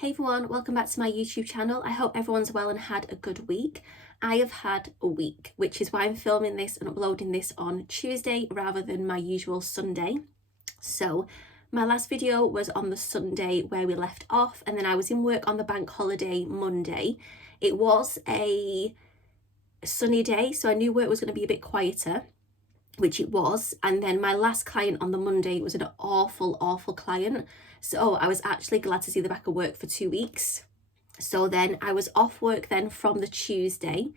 Hey everyone, welcome back to my YouTube channel. I hope everyone's well and had a good week. I have had a week, which is why I'm filming this and uploading this on Tuesday rather than my usual Sunday. So my last video was on the Sunday where we left off, and then I was in work on the bank holiday Monday. It was a sunny day, so I knew work was going to be a bit quieter, which it was. And then my last client on the Monday was an awful client. So I was actually glad to see the back of work for 2 weeks. So then I was off work then from the Tuesday.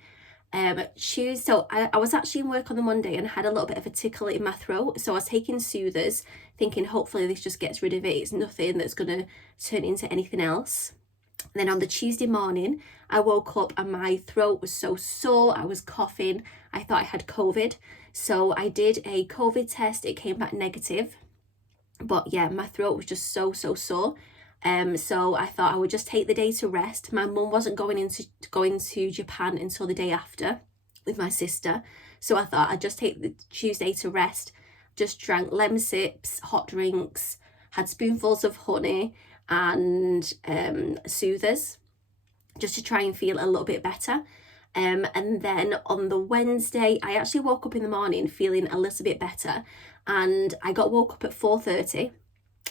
So I was actually in work on the Monday and had a little bit of a tickle in my throat. So I was taking soothers, thinking hopefully this just gets rid of it. It's nothing that's going to turn into anything else. Then on the Tuesday morning, I woke up and my throat was so sore. I was coughing. I thought I had COVID. So I did a COVID test. It came back negative. But yeah, my throat was just so sore. So I thought I would just take the day to rest. My mum wasn't going to Japan until the day after with my sister. So I thought I'd just take the Tuesday to rest. Just drank lemon sips, hot drinks, had spoonfuls of honey and soothers just to try and feel a little bit better. And then on the Wednesday, I actually woke up in the morning feeling a little bit better, and I got woke up at 4:30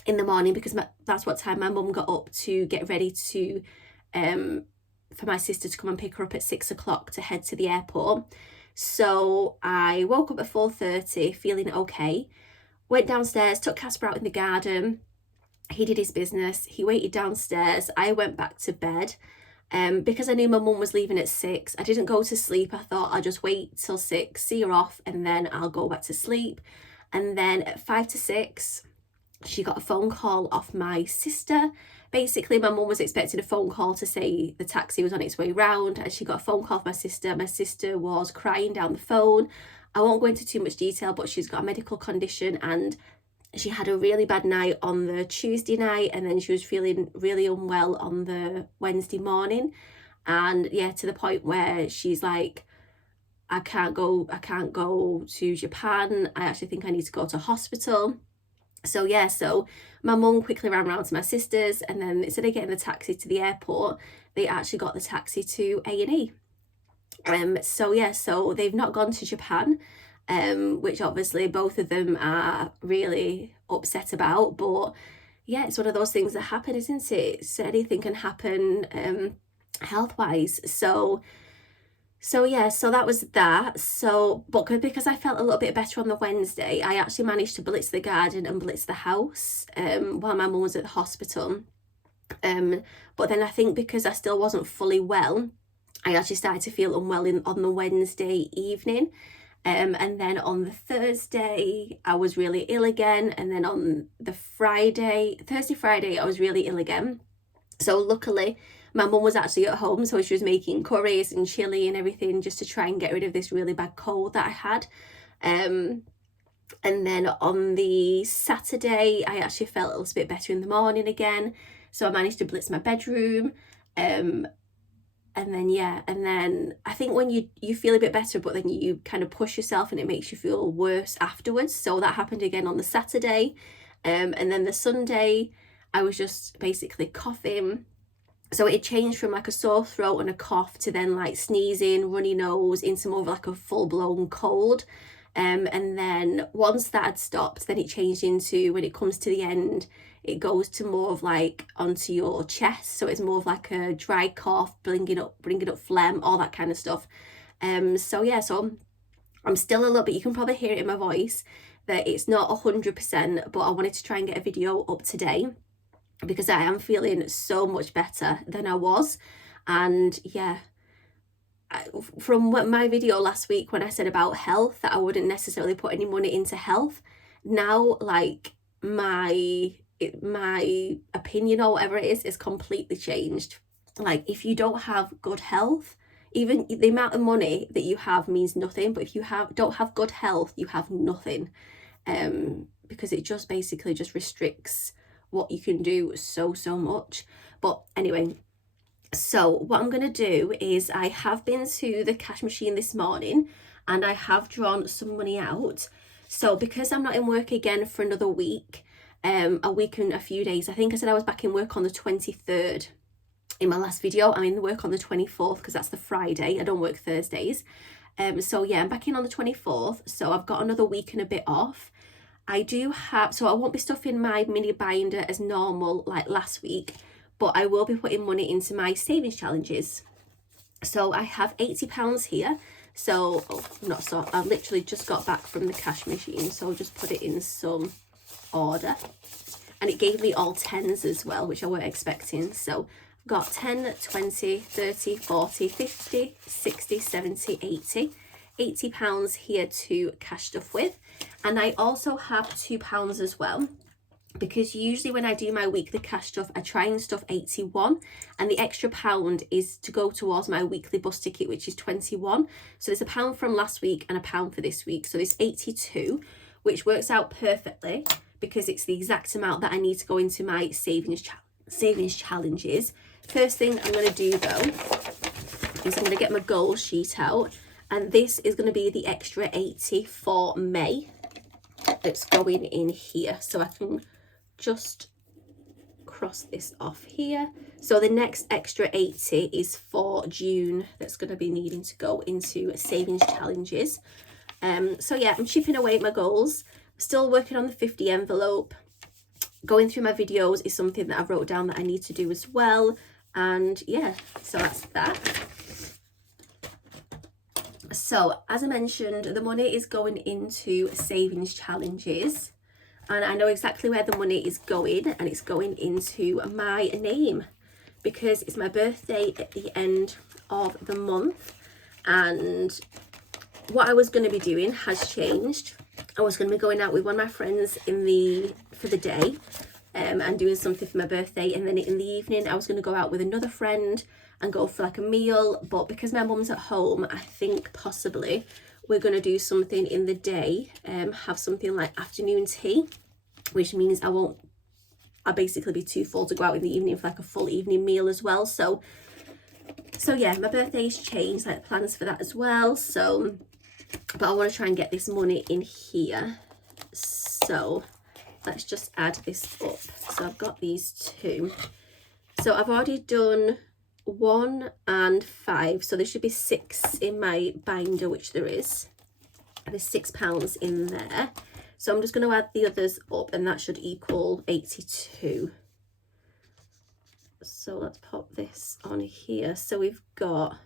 in the morning because that's what time my mum got up to get ready to for my sister to come and pick her up at 6 o'clock to head to the airport. So I woke up at 4:30 feeling okay, went downstairs, took Casper out in the garden. He did his business, he waited downstairs. I went back to bed. Because I knew my mum was leaving at 6, I didn't go to sleep. I thought I'll just wait till 6, see her off, and then I'll go back to sleep. And then at 5 to 6, she got a phone call off my sister. Basically, my mum was expecting a phone call to say the taxi was on its way round, and she got a phone call off my sister. My sister was crying down the phone. I won't go into too much detail, but she's got a medical condition and she had a really bad night on the Tuesday night, and then she was feeling really unwell on the Wednesday morning. And yeah, to the point where she's like, I can't go to Japan. I actually think I need to go to hospital. So yeah, so my mum quickly ran around to my sister's, and then instead of getting the taxi to the airport, they actually got the taxi to A&E. So yeah, so they've not gone to Japan, which obviously both of them are really upset about. But yeah, it's one of those things that happen, isn't it? So anything can happen health-wise. So yeah, so that was that. So, but because I felt a little bit better on the Wednesday, I actually managed to blitz the garden and blitz the house while my mum was at the hospital. But then I think because I still wasn't fully well, I actually started to feel unwell on the Wednesday evening. And then on the Thursday, I was really ill again. And then on the Thursday, Friday, I was really ill again. So luckily, my mum was actually at home. So she was making curries and chili and everything just to try and get rid of this really bad cold that I had. And then on the Saturday, I actually felt a little bit better in the morning again. So I managed to blitz my bedroom. And then I think when you feel a bit better, but then you kind of push yourself and it makes you feel worse afterwards. So that happened again on the Saturday. And then the Sunday, I was just basically coughing. So it changed from like a sore throat and a cough to then like sneezing, runny nose, into more of like a full-blown cold. And then once that had stopped, then it changed into, when it comes to the end, it goes to more of like onto your chest. So it's more of like a dry cough, bringing up phlegm, all that kind of stuff. So yeah, so I'm still a little bit, you can probably hear it in my voice that it's not 100%, but I wanted to try and get a video up today because I am feeling so much better than I was. And yeah, from my video last week when I said about health, that I wouldn't necessarily put any money into health, now like my opinion or whatever it is completely changed. Like if you don't have good health, even the amount of money that you have means nothing. But if you don't have good health, you have nothing, because it just basically just restricts what you can do so much. But anyway, so what I'm going to do is I have been to the cash machine this morning and I have drawn some money out. So because I'm not in work again for another week, a week and a few days, I think I said I was back in work on the 23rd. in my last video. I'm in work on the 24th because that's the Friday. I don't work Thursdays. So yeah, I'm back in on the 24th. So I've got another week and a bit off. I do have, so I won't be stuffing my mini binder as normal like last week, but I will be putting money into my savings challenges. So I have £80 here. So, I've literally just got back from the cash machine. So I'll just put it in some order. And it gave me all 10s as well, which I weren't expecting. So I've got 10, 20, 30, 40, 50, 60, 70, 80. £80 here to cash stuff with. And I also have £2 as well, because usually when I do my weekly cash stuff, I try and stuff 81, and the extra £1 is to go towards my weekly bus ticket, which is 21. So there's £1 from last week and £1 for this week, so there's 82, which works out perfectly because it's the exact amount that I need to go into my savings challenges. First thing I'm going to do though is I'm going to get my goal sheet out, and this is going to be the extra 80 for May that's going in here. So I can just cross this off here. So the next extra 80 is for June, that's going to be needing to go into savings challenges. So yeah, I'm chipping away at my goals. Still working on the 50 envelope. Going through my videos is something that I've wrote down that I need to do as well. And yeah, so that's that. So as I mentioned, the money is going into savings challenges, and I know exactly where the money is going, and it's going into my name because it's my birthday at the end of the month. And what I was going to be doing has changed. I was going to be going out with one of my friends for the day and doing something for my birthday, and then in the evening I was going to go out with another friend and go for like a meal. But because my mum's at home, I think possibly we're going to do something in the day, have something like afternoon tea, which means I'll basically be too full to go out in the evening for like a full evening meal as well. So yeah, my birthday's changed, like plans for that as well. So, but I want to try and get this money in here. So let's just add this up. So I've got these two. So I've already done 1 and 5, so there should be 6 in my binder, which there is. There's £6 in there. So I'm just going to add the others up, and that should equal 82. So let's pop this on here. So we've got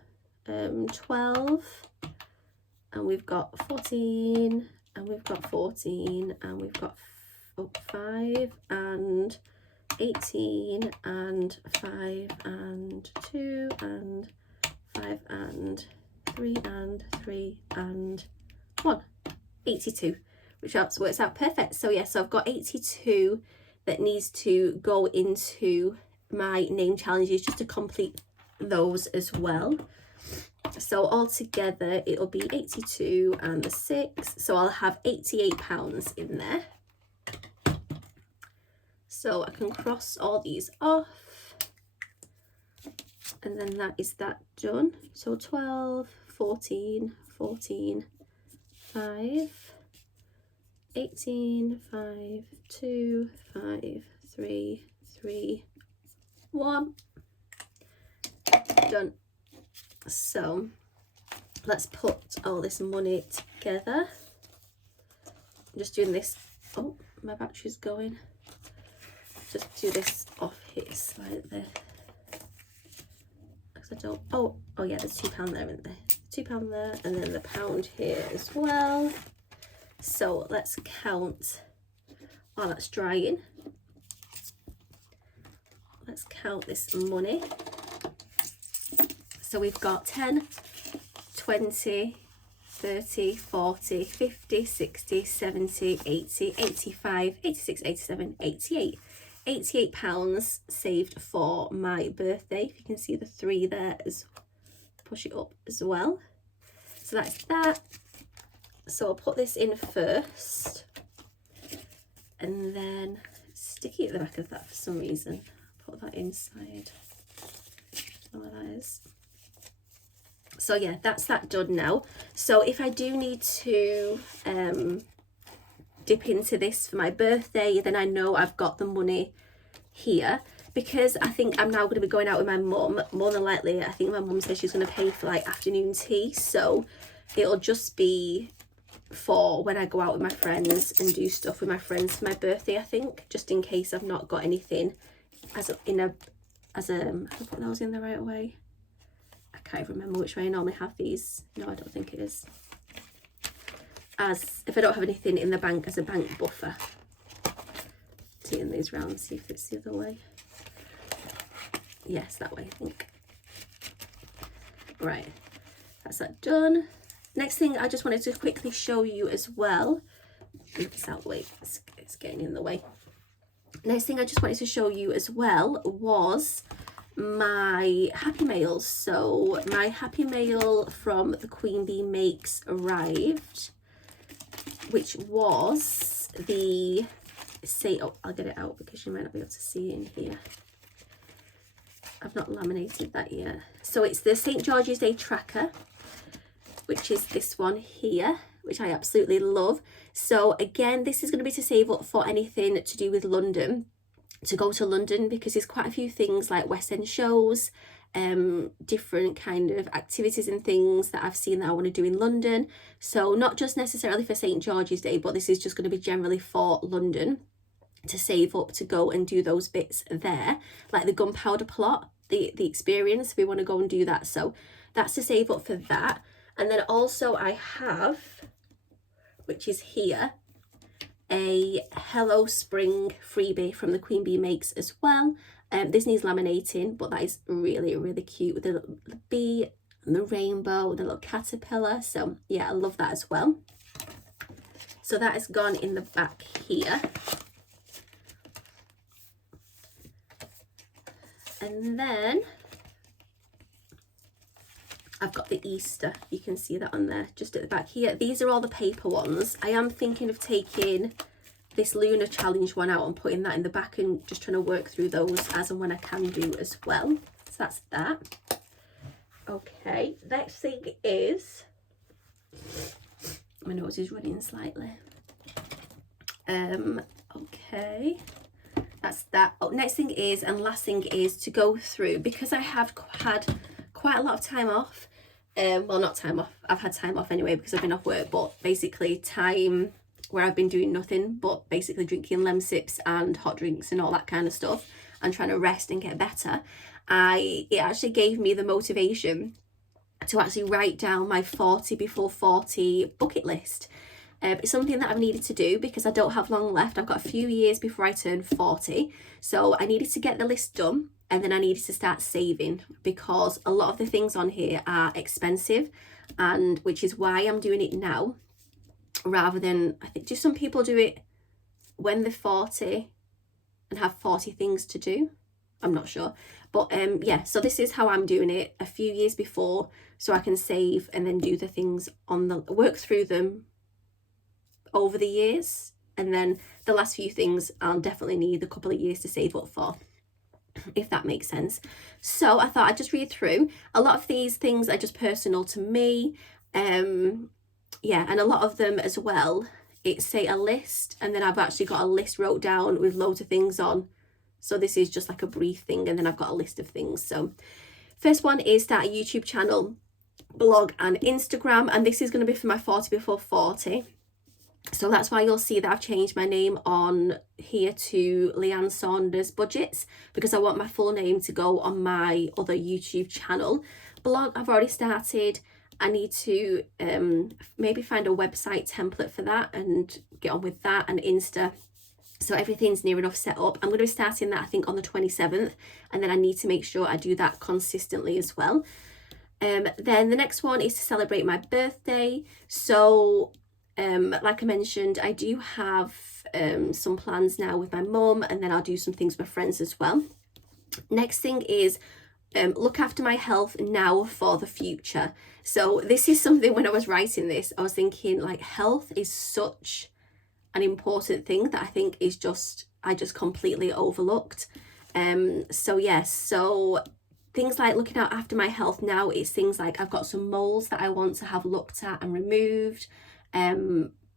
12, and we've got 14, and we've got 14, and we've got 5 and 18 and 5 and 2 and 5 and 3 and 3 and 1. 82, which works out perfect. So yeah, so I've got 82 that needs to go into my name challenges just to complete those as well. So altogether it'll be 82 and the 6, so I'll have £88 in there. So I can cross all these off, and then that is that done. So 12, 14, 14, 5, 18, 5, 2, 5, 3, 3, 1. Done. So let's put all this money together. I'm just doing this. Oh, my battery's going. Just do this off here slightly, because I don't, oh yeah, there's £2 there, isn't there? £2 there, and then the £1 here as well. So let's count while that's drying. Let's count this money. So we've got 10, 20, 30, 40, 50, 60, 70, 80, 85, 86, 87, 88. £88 saved for my birthday. If you can see the 3 there, push it up as well. So that's that. So I'll put this in first, and then stick it at the back of that for some reason. Put that inside. Oh, that is. So yeah, that's that done now. So if I do need to dip into this for my birthday, then I know I've got the money here. because I think I'm now going to be going out with my mum, more than likely, I think my mum says she's going to pay for like afternoon tea. So it'll just be for when I go out with my friends and do stuff with my friends for my birthday, I think, just in case I've not got anything have I put those in the right way? I can't remember which way I normally have these. No, I don't think it is. As if I don't have anything in the bank as a bank buffer. Turn these round, see if it's the other way. Yes, that way, I think. Right, that's that done. Next thing I just wanted to quickly show you as well. Move this out the way, it's getting in the way. Next thing I just wanted to show you as well was my Happy Mails. So my Happy Mail from the Queen Bee Makes arrived, which was the I'll get it out because you might not be able to see it in here. I've not laminated that yet. So it's the St. George's Day tracker, which is this one here, which I absolutely love. So again, this is going to be to save up for anything to do with London, to go to London, because there's quite a few things like West End shows, different kind of activities and things that I've seen that I want to do in London. So not just necessarily for St. George's Day, but this is just going to be generally for London, to save up to go and do those bits there, like the gunpowder plot, the experience. We want to go and do that, so that's to save up for that. And then also I have, which is here, a Hello Spring freebie from the Queen Bee Makes as well. This needs laminating, but that is really, really cute with the little bee and the rainbow, the little caterpillar. So yeah, I love that as well. So that has gone in the back here. And then I've got the Easter, you can see that on there, just at the back here. These are all the paper ones. I am thinking of taking this Lunar Challenge one out and putting that in the back and just trying to work through those as and when I can do as well. So that's that. Okay, next thing is, my nose is running slightly. Okay. That's that. Oh, next thing is, and last thing is, to go through, because I have had quite a lot of time off. Well, not time off, I've had time off anyway because I've been off work, but basically time where I've been doing nothing but basically drinking Lemsips and hot drinks and all that kind of stuff and trying to rest and get better. It actually gave me the motivation to actually write down my 40 before 40 bucket list. It's something that I've needed to do because I don't have long left. I've got a few years before I turn 40. So I needed to get the list done, and then I needed to start saving because a lot of the things on here are expensive, and which is why I'm doing it now rather than, I think, do some people do it when they're 40 and have 40 things to do? I'm not sure. But yeah, so this is how I'm doing it a few years before, so I can save and then do the things on the, work through them over the years, and then the last few things I'll definitely need a couple of years to save up for, if that makes sense. So I thought I'd just read through. A lot of these things are just personal to me, yeah, and a lot of them as well, it's say a list, and then I've actually got a list wrote down with loads of things on. So this is just like a brief thing, and then I've got a list of things. So first one is start a YouTube channel, blog and Instagram, and this is going to be for my 40 before 40. So that's why you'll see that I've changed my name on here to Leanne Saunders Budgets, because I want my full name to go on my other YouTube channel. Blog, I've already started. I need to maybe find a website template for that and get on with that, and Insta. So everything's near enough set up. I'm going to be starting that, I think, on the 27th, and then I need to make sure I do that consistently as well. Then the next one is to celebrate my birthday. So like I mentioned, I do have some plans now with my mum, and then I'll do some things with my friends as well. Next thing is look after my health now for the future. So this is something, when I was writing this, I was thinking, like, health is such an important thing that I think is I just completely overlooked. So yes, so things like looking out after my health now is things like I've got some moles that I want to have looked at and removed.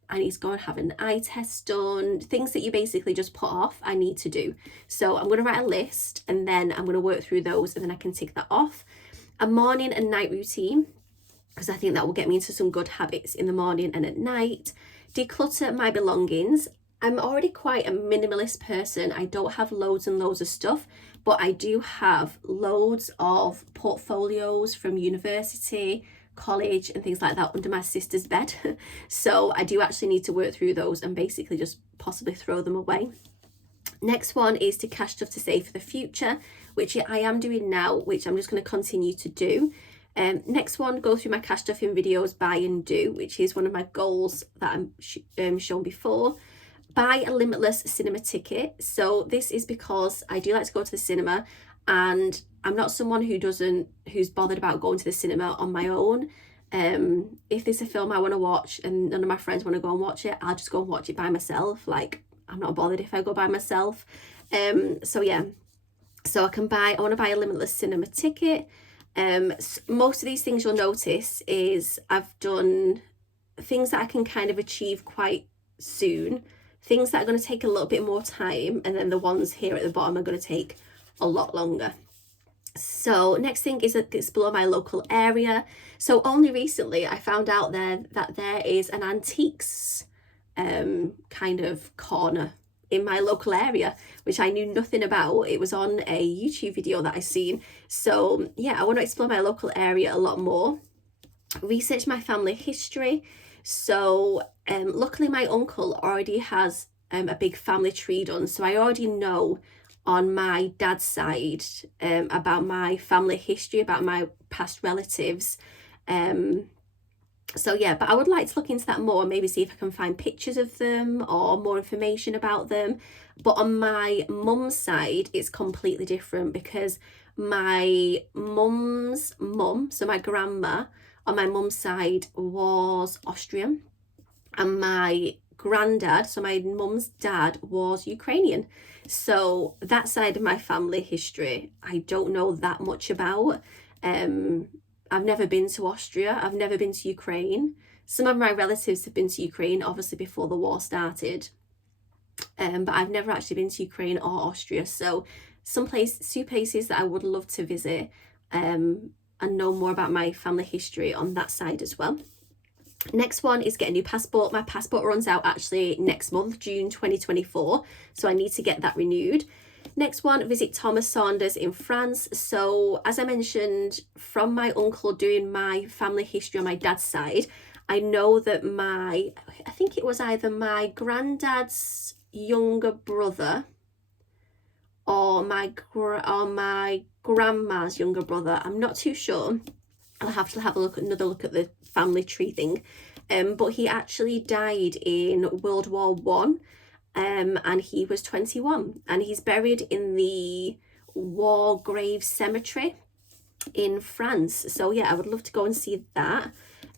I need to go and have an eye test done. Things that you basically just put off, I need to do. So I'm going to write a list, and then I'm going to work through those, and then I can tick that off. A morning and night routine, because I think that will get me into some good habits in the morning and at night. Declutter my belongings. I'm already quite a minimalist person. I don't have loads and loads of stuff, but I do have loads of portfolios from university, college and things like that under my sister's bed. So I do actually need to work through those and basically just possibly throw them away. Next one is to cash stuff to save for the future, which I am doing now, which I'm just going to continue to do. Next one, go through my cash stuffing videos, buy and do, which is one of my goals that I'm shown before. Buy a limitless cinema ticket. So this is because I do like to go to the cinema, and I'm not someone who's bothered about going to the cinema on my own. If there's a film I want to watch and none of my friends want to go and watch it, I'll just go and watch it by myself. Like, I'm not bothered if I go by myself. So yeah, so I want to buy a limitless cinema ticket. Most of these things you'll notice is I've done things that I can kind of achieve quite soon, things that are going to take a little bit more time, and then the ones here at the bottom are going to take a lot longer. So next thing is explore my local area. So only recently I found out that there is an antiques kind of corner in my local area, which I knew nothing about. It was on a YouTube video that I seen. So yeah, I want to explore my local area a lot more. Research my family history. So luckily my uncle already has a big family tree done, so I already know on my dad's side about my family history, about my past relatives. So yeah, but I would like to look into that more, maybe see if I can find pictures of them or more information about them. But on my mum's side, it's completely different, because my mum's mum, so my grandma on my mum's side, was Austrian, and my granddad, so my mum's dad, was Ukrainian. So that side of my family history I don't know that much about. I've never been to Austria, I've never been to Ukraine. Some of my relatives have been to Ukraine, obviously before the war started, but I've never actually been to Ukraine or Austria. So two places that I would love to visit and know more about my family history on that side as well. Next one is get a new passport. My passport runs out actually next month, June 2024, so I need to get that renewed. Next one, visit Thomas Saunders in France. So as I mentioned, from my uncle doing my family history on my dad's side, I know that I think it was either my granddad's younger brother or my grandma's younger brother. I'm not too sure. I'll have to have another look at the family tree thing. But he actually died in World War One. And he was 21, and he's buried in the War Grave Cemetery in France. So yeah, I would love to go and see that.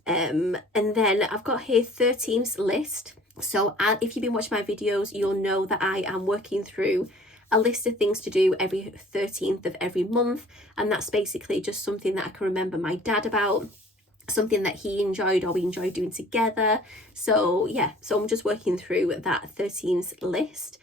And then I've got here 13th list. So if you've been watching my videos, you'll know that I am working through a list of things to do every 13th of every month, and that's basically just something that I can remember my dad about, something that he enjoyed or we enjoyed doing together. So yeah, so I'm just working through that 13th list.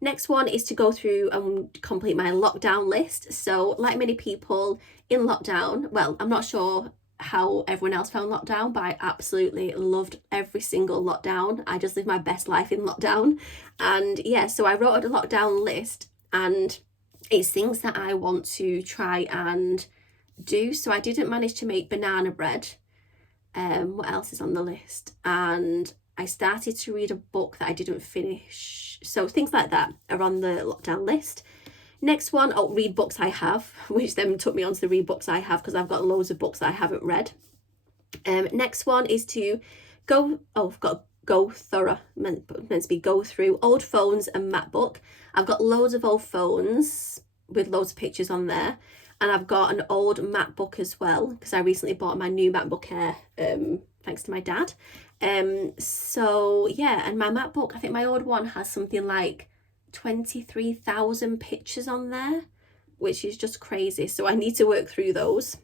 Next one is to go through and complete my lockdown list. So like many people in lockdown, well, I'm not sure how everyone else found lockdown, but I absolutely loved every single lockdown. I just lived my best life in lockdown. And yeah, so I wrote a lockdown list, and it's things that I want to try and do. So I didn't manage to make banana bread. What else is on the list? And I started to read a book that I didn't finish. So things like that are on the lockdown list. Next one, read books I have, which then took me on to the read books I have, because I've got loads of books that I haven't read. Next one is to go through old phones and MacBook. I've got loads of old phones with loads of pictures on there. And I've got an old MacBook as well, because I recently bought my new MacBook Air, thanks to my dad. So yeah, and my MacBook, I think my old one has something like 23,000 pictures on there, which is just crazy. So I need to work through those.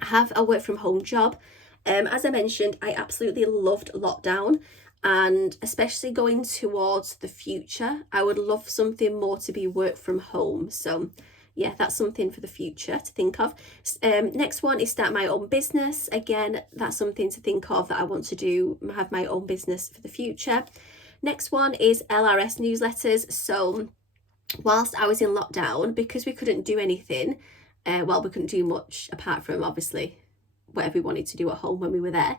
I have a work from home job. As I mentioned, I absolutely loved lockdown. and especially going towards the future, I would love something more to be work from home. So yeah, that's something for the future to think of. Next one is start my own business. Again, that's something to think of that I want to do, have my own business for the future. Next one is LRS newsletters. So whilst I was in lockdown, because we couldn't do anything, we couldn't do much apart from obviously whatever we wanted to do at home when we were there.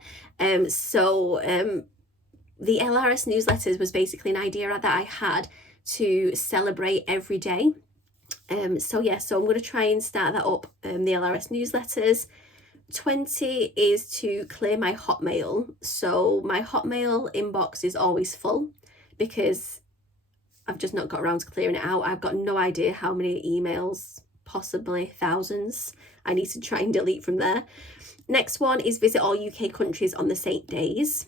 The LRS newsletters was basically an idea that I had to celebrate every day. So I'm going to try and start that up, the LRS newsletters. 20 is to clear my Hotmail. So my Hotmail inbox is always full because I've just not got around to clearing it out. I've got no idea how many emails, possibly thousands, I need to try and delete from there. Next one is visit all UK countries on the same days.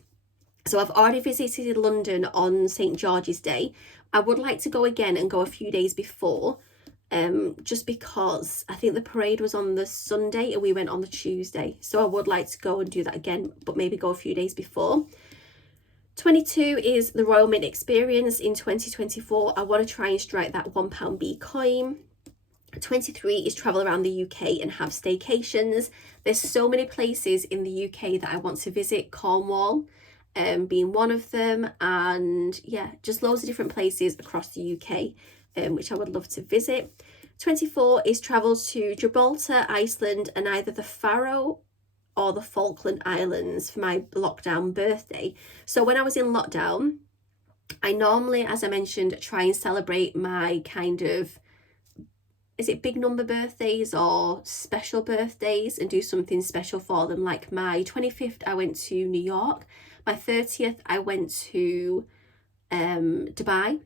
So I've already visited London on St. George's Day. I would like to go again and go a few days before, just because I think the parade was on the Sunday and we went on the Tuesday. So I would like to go and do that again, but maybe go a few days before. 22 is the Royal Mint experience in 2024. I want to try and strike that £1 coin. 23 is travel around the UK and have staycations. There's so many places in the UK that I want to visit. Cornwall being one of them, and yeah, just loads of different places across the UK, which I would love to visit. 24 is travel to Gibraltar, Iceland, and either the Faroe or the Falkland Islands for my lockdown birthday. So when I was in lockdown, I normally, as I mentioned, try and celebrate my kind of, is it big number birthdays or special birthdays, and do something special for them. Like my 25th, I went to New York. My 30th, I went to Dubai.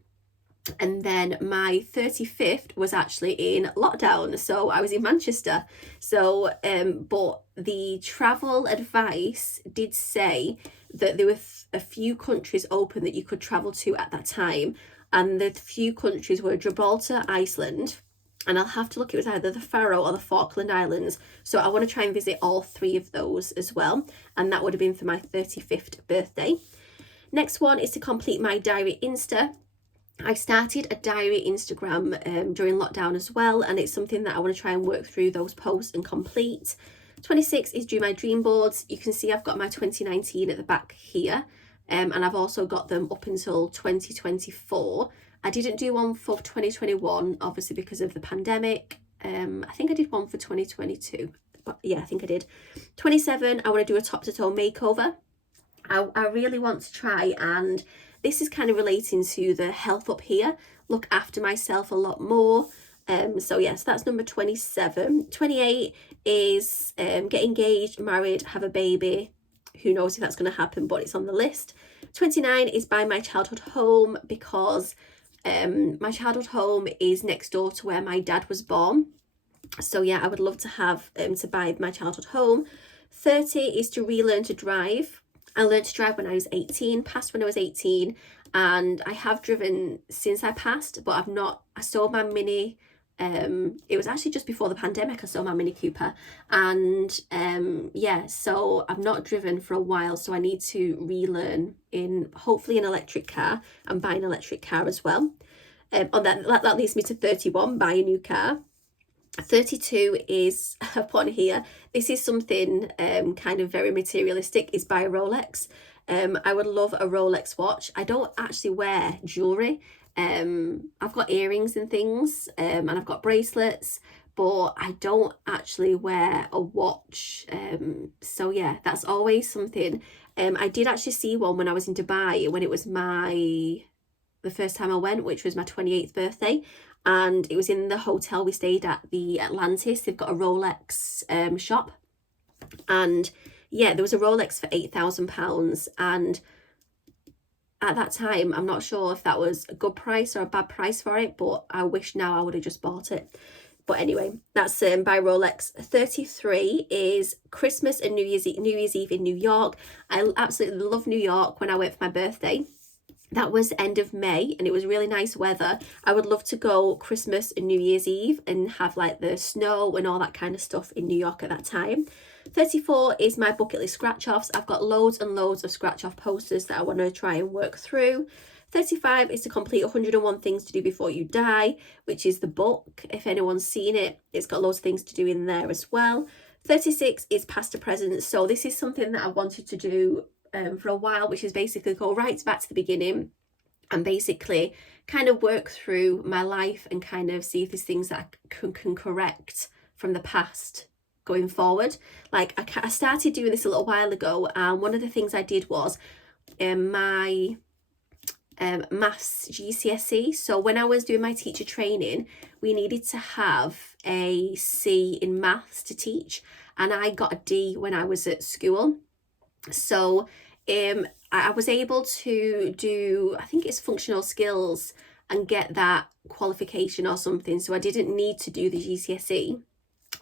And then my 35th was actually in lockdown, so I was in Manchester. So but the travel advice did say that there were a few countries open that you could travel to at that time, and the few countries were Gibraltar, Iceland, and I'll have to look, it was either the Faroe or the Falkland Islands. So I want to try and visit all three of those as well, and that would have been for my 35th birthday. Next one is to complete my diary Insta. I started a diary Instagram during lockdown as well, and it's something that I want to try and work through those posts and complete. 26 is do my dream boards. You can see I've got my 2019 at the back here, and I've also got them up until 2024. I didn't do one for 2021, obviously because of the pandemic. I think I did one for 2022, but yeah, I think I did. 27, I want to do a top to toe makeover. I really want to try, and this is kind of relating to the health up here, look after myself a lot more. So yes, that's number 27. 28 is get engaged, married, have a baby. Who knows if that's going to happen, but it's on the list. 29 is buy my childhood home, because my childhood home is next door to where my dad was born. So yeah, I would love to have to buy my childhood home. 30 is to relearn to drive. I learned to drive when I was 18, passed when I was 18, and I have driven since I passed, but I've not. I sold my Mini, it was actually just before the pandemic I sold my Mini Cooper, and yeah, so I've not driven for a while, so I need to relearn in hopefully an electric car, and buy an electric car as well. That leads me to 31, buy a new car. 32 is, I've put on here, this is something kind of very materialistic, is buy a Rolex. I would love a Rolex watch. I don't actually wear jewelry. I've got earrings and things, and I've got bracelets, but I don't actually wear a watch. So yeah, that's always something. I did actually see one when I was in Dubai, when it was the first time I went, which was my 28th birthday. And it was in the hotel we stayed at, the Atlantis. They've got a Rolex shop, and yeah, there was a Rolex for £8,000, and at that time I'm not sure if that was a good price or a bad price for it, but I wish now I would have just bought it. But anyway, that's by Rolex. 33 is Christmas and New Year's Eve in New York. I absolutely love New York. When I went for my birthday, that was end of May, and it was really nice weather. I would love to go Christmas and New Year's Eve and have like the snow and all that kind of stuff in New York at that time. 34 is my bucket list scratch offs. I've got loads and loads of scratch off posters that I want to try and work through. 35 is to complete 101 things to do before you die, which is the book. If anyone's seen it, it's got loads of things to do in there as well. 36 is past to present. So this is something that I wanted to do for a while, which is basically go right back to the beginning and basically kind of work through my life and kind of see if there's things that I can correct from the past going forward. Like I started doing this a little while ago, and one of the things I did was my maths GCSE. So when I was doing my teacher training, we needed to have a C in maths to teach, and I got a D when I was at school. So I was able to do, I think it's functional skills, and get that qualification or something. So I didn't need to do the GCSE.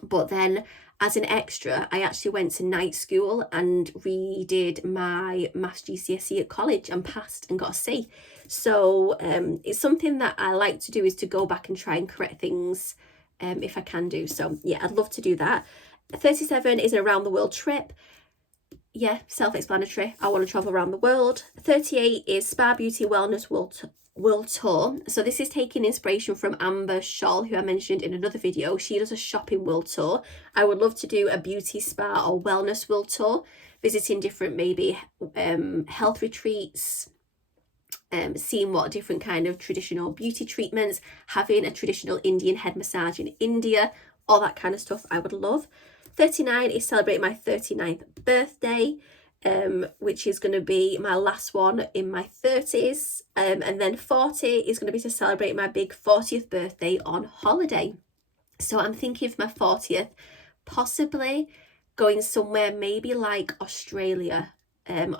But then as an extra, I actually went to night school and redid my maths GCSE at college and passed and got a C. So it's something that I like to do, is to go back and try and correct things if I can do. So yeah, I'd love to do that. 37 is an around the world trip. Yeah, self-explanatory. I want to travel around the world. 38 is Spa Beauty Wellness World Tour. So this is taking inspiration from Amber Scholl, who I mentioned in another video. She does a shopping world tour. I would love to do a beauty spa or wellness world tour, visiting different maybe health retreats, seeing what different kind of traditional beauty treatments, having a traditional Indian head massage in India, all that kind of stuff I would love. 39 is celebrate my 39th birthday, which is going to be my last one in my 30s. And then 40 is going to be to celebrate my big 40th birthday on holiday. So I'm thinking for my 40th, possibly going somewhere maybe like Australia, and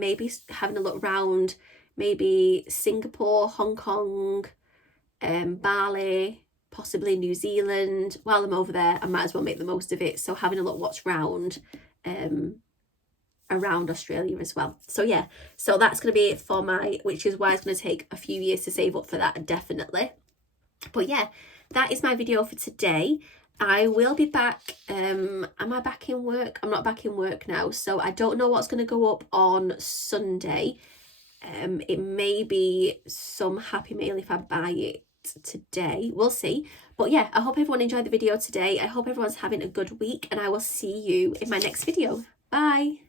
maybe having a look round, maybe Singapore, Hong Kong, Bali, possibly New Zealand. While I'm over there, I might as well make the most of it. So having a look what's round around Australia as well. So yeah, so that's going to be it for my, which is why it's going to take a few years to save up for that, definitely. But yeah, that is my video for today. I will be back. Am I back in work? I'm not back in work now, so I don't know what's going to go up on Sunday. It may be some Happy Mail if I buy it today, we'll see. But yeah, I hope everyone enjoyed the video today. I hope everyone's having a good week, and I will see you in my next video. Bye.